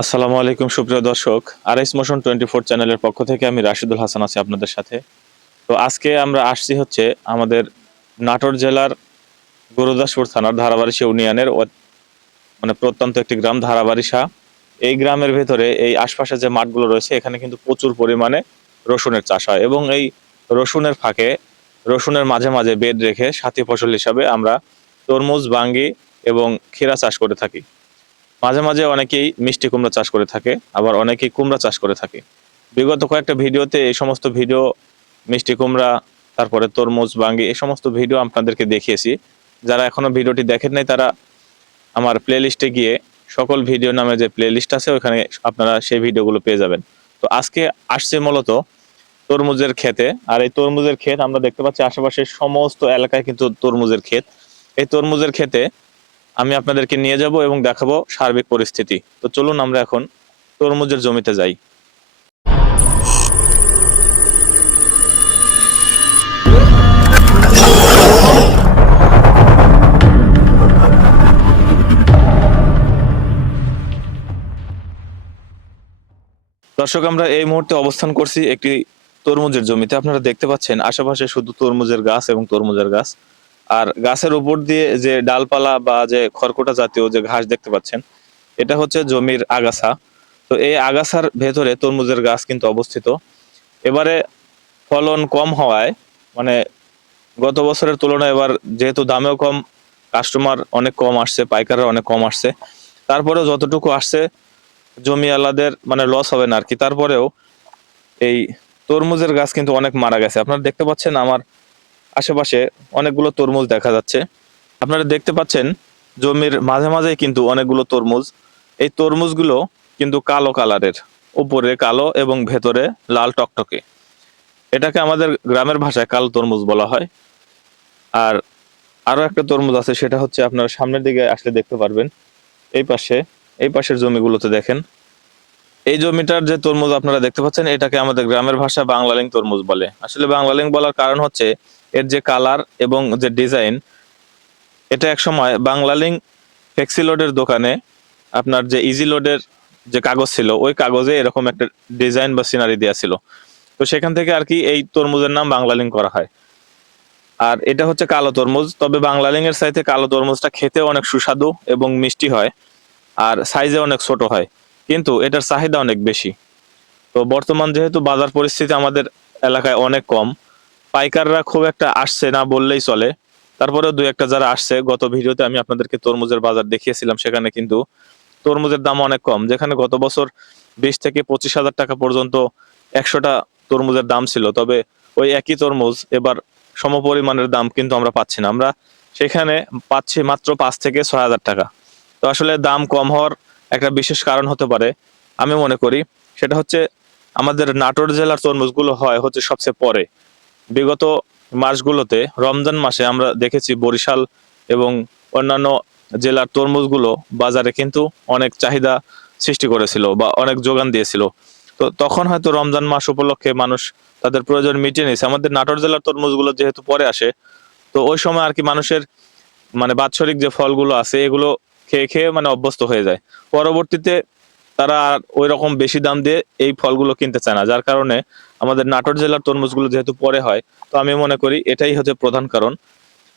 আসসালামু আলাইকুম, সুপ্রিয় দর্শক। আরএস মোশন টোয়েন্টি ফোর চ্যানেলের পক্ষ থেকে আমি রাশিদুল হাসান আছি আপনাদের সাথে। তো আজকে আমরা আসছি হচ্ছে আমাদের নাটোর জেলার গুরুদাসপুর থানার ধারাবাড়িশা ইউনিয়নের মানে প্রত্যন্ত একটি গ্রাম, ধারাবাড়িশা। এই গ্রামের ভেতরে এই আশপাশে যে মাঠগুলো রয়েছে, এখানে কিন্তু প্রচুর পরিমাণে রসুনের চাষ হয় এবং এই রসুনের ফাঁকে রসুনের মাঝে মাঝে বেড রেখে সাথী ফসল হিসাবে আমরা তরমুজ, বাঙ্গি এবং ক্ষীরা চাষ করে থাকি। মাঝে মাঝে অনেকেই মিষ্টি কুমড়া চাষ করে থাকে, আবার অনেকেই কুমড়া চাষ করে থাকে। বিগত কয়েকটা ভিডিওতে এই সমস্ত ভিডিও, মিষ্টি কুমড়া, তারপরে তরমুজ, বাঙ্গি, এই সমস্ত ভিডিও আপনাদেরকে দেখিয়েছি। যারা এখনও ভিডিওটি দেখেন নাই, তারা আমার প্লে লিস্টে গিয়ে সকল ভিডিও নামে যে প্লে লিস্ট আছে ওখানে আপনারা সেই ভিডিওগুলো পেয়ে যাবেন। তো আজকে আসছে মূলত তরমুজের ক্ষেতে, আর এই তরমুজের ক্ষেত আমরা দেখতে পাচ্ছি আশেপাশের সমস্ত এলাকায় কিন্তু তরমুজের ক্ষেত। এই তরমুজের ক্ষেতে আমি আপনাদেরকে নিয়ে যাব এবং দেখাবো সার্বিক পরিস্থিতি। তো চলুন আমরা এখন তরমুজের জমিতে যাই। দর্শক, আমরা এই মুহূর্তে অবস্থান করছি একটি তরমুজের জমিতে। আপনারা দেখতে পাচ্ছেন, আশেপাশে শুধু তরমুজের গাছ এবং তরমুজের গাছ। আর গাছের উপর দিয়ে যে ডালপালা বা যে খড়কুটা জাতীয় যে ঘাস দেখতে পাচ্ছেন, এটা হচ্ছে জমির আগাছা। তো এই আগাছার ভেতরে তরমুজের গাছ কিন্তু অবস্থিত। এবারে ফলন কম হওয়ায় মানে গত বছরের তুলনায় এবার যেহেতু দামেও কম কাস্টমার অনেক কম আসছে, পাইকাররা অনেক কম আসছে, তারপরেও যতটুকু আসছে জমি আলাদের মানে লস হবে না আর কি। তারপরেও এই তরমুজের গাছ কিন্তু অনেক মারা গেছে। আপনারা দেখতে পাচ্ছেন আমার আশেপাশে অনেকগুলো তরমুজ দেখা যাচ্ছে। আপনারা দেখতে পাচ্ছেন, জমির মাঝে মাঝে কিন্তু অনেকগুলো তরমুজ। এই তরমুজগুলো কিন্তু কালো কালারের, উপরে কালো এবং ভেতরে লাল টকটকে। এটাকে আমাদের গ্রামের ভাষায় কালো তরমুজ বলা হয়। আর আরও একটা তরমুজ আছে, সেটা হচ্ছে আপনারা সামনের দিকে আসলে দেখতে পারবেন। এই পাশে, এই পাশের জমিগুলোতে দেখেন এই জমিটার যে তরমুজ আপনারা দেখতে পাচ্ছেন, এটাকে আমাদের গ্রামের ভাষা বাংলালিং তরমুজ বলে। আসলে বাংলালিং বলার কারণ হচ্ছে, এর যে কালার এবং যে ডিজাইন, এটা এক সময় বাংলালিং ফ্লেক্সিলোডের দোকানে আপনার যে ইজি লোডের যে কাগজ ছিল, ওই কাগজে এরকম একটা ডিজাইন বা সিনারি দেওয়া ছিল। তো সেখান থেকে আর কি এই তরমুজের নাম বাংলালিং করা হয়। আর এটা হচ্ছে কালো তরমুজ, তবে বাংলালিং এর সাইতে কালো তরমুজটা খেতে অনেক সুস্বাদু এবং মিষ্টি হয়, আর সাইজে অনেক ছোট হয়। কিন্তু এটার চাহিদা অনেক বেশি। তো বর্তমান যেহেতু বাজার পরিস্থিতি আমাদের এলাকায় অনেক কম, পাইকাররা খুব একটা আসছে না বললেই চলে। তারপরেও দুই একটা যারা আসছে, গত ভিডিওতে আমি আপনাদেরকে তরমুজের বাজার দেখিয়েছিলাম, সেখানে কিন্তু তরমুজের দাম অনেক কম। যেখানে গত বছর বিশ থেকে পঁচিশ হাজার টাকা পর্যন্ত একশোটা তরমুজের দাম ছিল, তবে ওই একই তরমুজ এবার সমপরিমাণের দাম কিন্তু আমরা পাচ্ছি না। আমরা সেখানে পাচ্ছি মাত্র পাঁচ থেকে ছয় হাজার টাকা। তো আসলে দাম কম হওয়ার একটা বিশেষ কারণ হতে পারে, আমি মনে করি। সেটা হচ্ছে আমাদের নাটোর জেলার তরমুজগুলো হয় হচ্ছে সবচেয়ে পরে। বিগত মাসগুলোতে, রমজান মাসে আমরা দেখেছি বরিশাল এবং অন্যান্য জেলার তরমুজগুলো বাজারে কিন্তু অনেক চাহিদা সৃষ্টি করেছিল বা অনেক যোগান দিয়েছিল। তো তখন হয়তো রমজান মাস উপলক্ষে মানুষ তাদের প্রয়োজন মিটিয়ে নিয়েছে। আমাদের নাটোর জেলার তরমুজগুলো যেহেতু পরে আসে, তো ওই সময় আর কি মানুষের মানে বাৎসরিক যে ফলগুলো আছে, এগুলো খেয়ে খেয়ে মানে অভ্যস্ত হয়ে যায়। পরবর্তীতে তারা আর ওই রকম বেশি দাম দিয়ে এই ফলগুলো কিনতে চায় না। যার কারণে আমাদের নাটোর জেলার তরমুজগুলো যেহেতু পরে হয়, তো আমি মনে করি এটাই হচ্ছে প্রধান কারণ।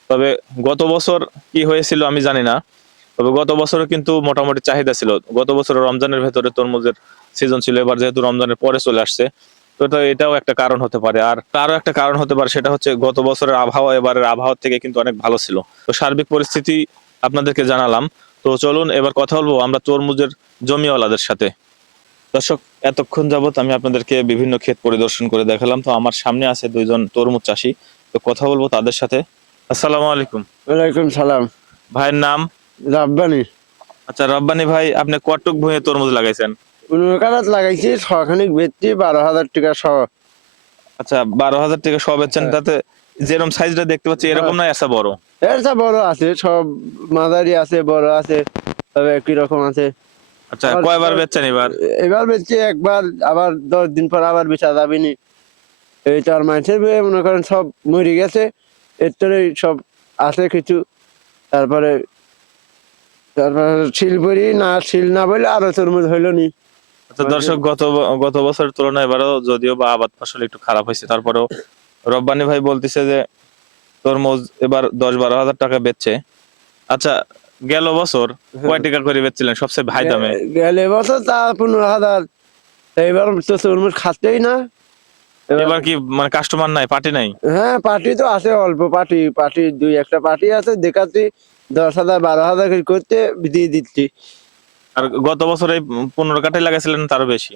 তবে গত বছর কি হয়েছিল আমি জানি না। তবে গত বছরও কিন্তু মোটামুটি চাহিদা ছিল। গত বছর রমজানের ভেতরে তরমুজের সিজন ছিল। এবার যেহেতু রমজানের পরে চলে আসছে, তো এটা এটাও একটা কারণ হতে পারে। আর তারও একটা কারণ হতে পারে, সেটা হচ্ছে গত বছরের আবহাওয়া এবারের আবহাওয়া থেকে কিন্তু অনেক ভালো ছিল। তো সার্বিক পরিস্থিতি আপনাদেরকে জানালাম। তো চলুন এবার কথা বলব আমরা তরমুজের জমিওয়ালাদের সাথে। দর্শক এতক্ষণ যাবত আমি আপনাদেরকে বিভিন্ন ক্ষেত পরিদর্শন করে দেখালাম। তো আমার সামনে আছে দুইজন তরমুজ চাষি। তো কথা বলব তাদের সাথে। আসসালামু আলাইকুম। ওয়ালাইকুম সালাম। ভাইয়ের নাম? রাব্বানি। আচ্ছা রব্বানি ভাই আপনি কটক ভুঁয়ে তরমুজ লাগাইছেন? লাগাইছি ছখানিক বেচছি বারো হাজার টাকা শ। আচ্ছা বারো হাজার টাকা সব বেচছেন হ্যাঁ। তাতে যেরকম সাইজটা দেখতে পাচ্ছি এরকম না এসা বড়। এর সব বড় আছে সব মাঝারি আছে বড় আছে তবে একই রকম আছে। আচ্ছা কয়বার বেচছেন এবার? এবার বেচছি একবার আবার দশ দিন পর আবার বেচা যাবে নি এই চার মাসের মনে করেন সব মরে গেছে এর তোরে সব আছে কিছু। তারপরে তারপর শিলপুরি না শিল না বলে আরও তরমুজ হইল নি আচ্ছা দর্শক গত গত বছরের তুলনায় এবারও যদিও বা আবাদ ফসল একটু খারাপ হয়েছে তারপরেও রব্বানি ভাই বলতেছে যে তরমুজ এবার দশ বারো হাজার টাকা বেচছে। আচ্ছা গেল বছর কয় টাকা করে বেচছিলেন সবচেয়ে ভাই দামে? গেল বছর তা পনেরো হাজার। এবার তো তরমুজ খাচ্ছেই না। এবার- কি মানে কাস্টমার নাই পার্টি নাই? হ্যাঁ পার্টি তো আছে অল্প পার্টি পার্টি দুই একটা পার্টি আছে দেখাচ্ছি দশ হাজার বারো হাজার করতে দিয়ে দিচ্ছি। আর গত বছর এই পনেরো কাঠাই লাগাইছিলেন তারও বেশি?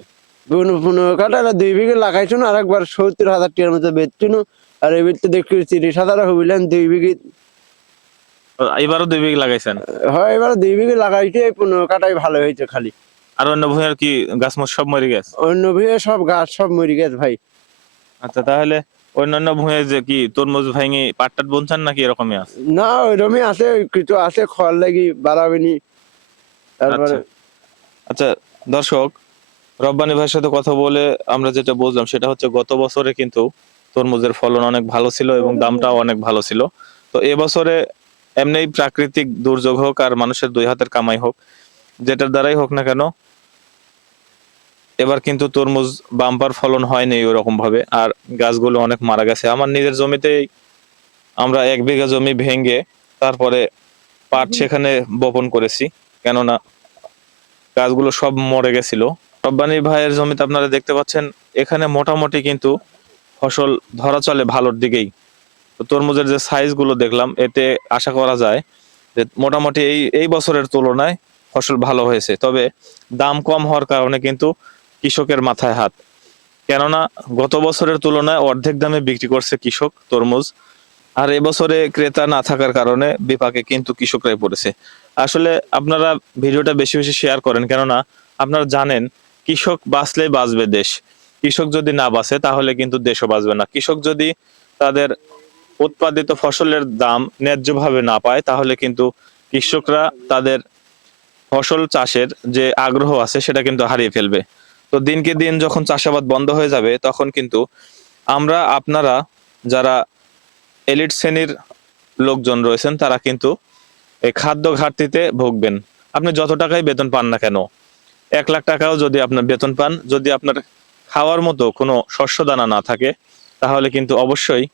পনেরো কাটা দুই বিঘে লাগাইছুন আর একবার সত্তর হাজার টাকার মতো বেচছুন। আর এবার তো দেখছি তিরিশ হাজার হইলেন দুই বিঘে। এবারও দুই বিঘি লাগাইছেন? হয় এবার দুই বিঘে লাগাইছে এই পনেরো কাটাই ভালো হয়েছে খালি। আর অন্য ভূমির কি গাছ মোছ সব মরে গেছে? অন্য বিঘে সব গাছ সব মরে গেছে ভাই। আচ্ছা তাহলে অন্যান্য ভূমির যে কি তরমুজ ভাঙি পাটটাট বনছেন নাকি এরকমই আছে? না ওইরকমই আছে কিছু আছে খড় লাগি বাড়াবেনি। তারপরে আচ্ছা। আচ্ছা দর্শক রব্বানি ভাইয়ের সাথে কথা বলে আমরা যেটা বুঝলাম সেটা হচ্ছে গত বছরে কিন্তু তরমুজের ফলন অনেক ভালো ছিল এবং দামটাও অনেক ভালো ছিল। তো এবছরে এমনি প্রাকৃতিক দুর্যোগ হোক আর মানুষের দুই হাতের কামাই হোক যেটার দ্বারাই হোক না কেন এবার কিন্তু তরমুজ বাম্পার ফলন হয়নি ওরকম ভাবে আর গাছগুলো অনেক মারা গেছে। আমার নিজের জমিতেই আমরা এক বিঘা জমি ভেঙে তারপরে পাট সেখানে বপন করেছি কেননা গাছগুলো সব মরে গেছিল। রব্বানি ভাইয়ের জমিতে আপনারা দেখতে পাচ্ছেন, এখানে মোটামুটি কিন্তু ফসল ধরা চলে ভালোর দিকেই। তরমুজের যে সাইজগুলো দেখলাম, এতে আশা করা যায় যে মোটামুটি এই এই বছরের তুলনায় ফসল ভালো হয়েছে। তবে দাম কম হওয়ার কারণে কিন্তু কৃষকের মাথায় হাত। কেননা গত বছরের তুলনায় অর্ধেক দামে বিক্রি করছে কৃষক তরমুজ, আর এবছরে ক্রেতা না থাকার কারণে বিপাকে কিন্তু কৃষকরাই পড়েছে। আসলে আপনারা ভিডিওটা বেশি বেশি শেয়ার করেন, কেননা আপনারা জানেন কৃষক বাঁচলেই বাঁচবে দেশ। কৃষক যদি না বাঁচে, তাহলে কিন্তু দেশও বাঁচবে না। কৃষক যদি তাদের উৎপাদিত ফসলের দাম ন্যায্যভাবে না পায়, তাহলে কিন্তু কৃষকরা তাদের ফসল চাষের যে আগ্রহ আছে, সেটা কিন্তু হারিয়ে ফেলবে। তো দিনকে দিন যখন চাষাবাদ বন্ধ হয়ে যাবে, তখন কিন্তু আমরা, আপনারা যারা এলিট শ্রেণির লোকজন রয়েছেন, তারা কিন্তু এই খাদ্য ঘাটতিতে ভুগবেন। আপনি যত টাকাই বেতন পান না কেন এক লাখ টাকাও যদি আপনার বেতন পান, যদি আপনার খাওয়ার মতো কোনো শস্য দানা না থাকে, তাহলে কিন্তু অবশ্যই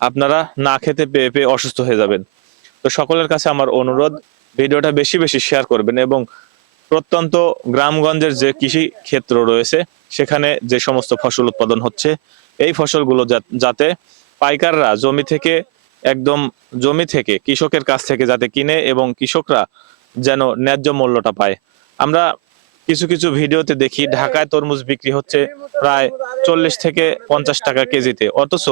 আপনারা না খেতে পেয়ে পেয়ে অসুস্থ হয়ে যাবেন। তো সকলের কাছে আমার অনুরোধ, ভিডিওটা বেশি বেশি শেয়ার করবেন এবং প্রত্যন্ত গ্রামগঞ্জের যে কৃষি ক্ষেত্র রয়েছে, সেখানে যে সমস্ত ফসল উৎপাদন হচ্ছে, এই ফসলগুলো যাতে পাইকাররা জমি থেকে একদম জমি থেকে, কৃষকের কাছ থেকে যাতে কিনে এবং কৃষকরা যেন ন্যায্য মূল্যটা পায়। আমরা কিছু কিছু ভিডিওতে দেখি ঢাকায় তরমুজ বিক্রি হচ্ছে প্রায় চল্লিশ থেকে পঞ্চাশ টাকা কেজিতে। অথচ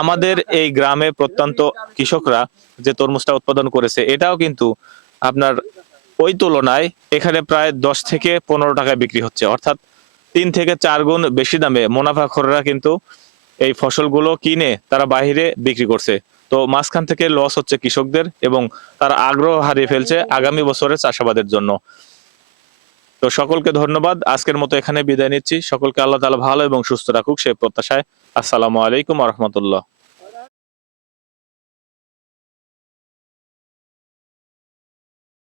আমাদের এই গ্রামে প্রত্যন্ত কৃষকরা যে তরমুজটা উৎপাদন করেছে, এটাও কিন্তু আপনার ওই তুলনায় এখানে প্রায় দশ থেকে পনেরো টাকায় বিক্রি হচ্ছে। অর্থাৎ তিন থেকে চার গুণ বেশি দামে মুনাফাখোররা কিন্তু এই ফসলগুলো কিনে তারা বাইরে বিক্রি করছে। তো মাঝখান থেকে লস হচ্ছে কৃষকদের এবং তারা আগ্রহ হারিয়ে ফেলছে আগামী বছরের চাষাবাদের জন্য। তো সকলকে ধন্যবাদ। আজকের মতো এখানে বিদায় নিচ্ছি। সকলকে আল্লাহ তালা ভালো এবং সুস্থ রাখুক সেই প্রত্যাশায়। আসসালামু আলাইকুম রহমতুল্লাহ।